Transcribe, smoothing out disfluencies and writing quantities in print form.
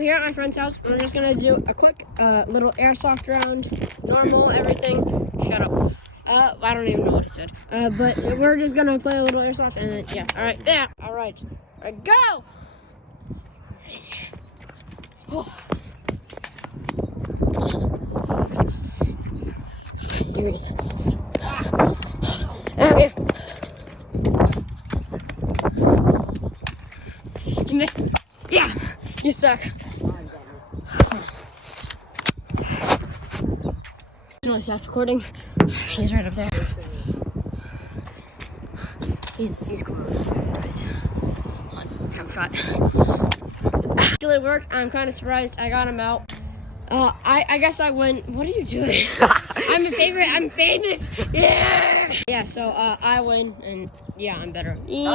I'm here at my friend's house. We're just gonna do a quick little airsoft round. Normal, everything. Shut up. I don't even know what it said. But we're just gonna play a little airsoft and then, yeah. All right, there. All right, go! Oh. Okay. Yeah, you suck. Really stopped recording. He's right up there. He's close. Right. Jump shot. Actually worked. I'm kind of surprised I got him out. I guess I win. What are you doing? I'm a favorite. I'm famous. Yeah. Yeah. So I win, and yeah, I'm better. Yeah.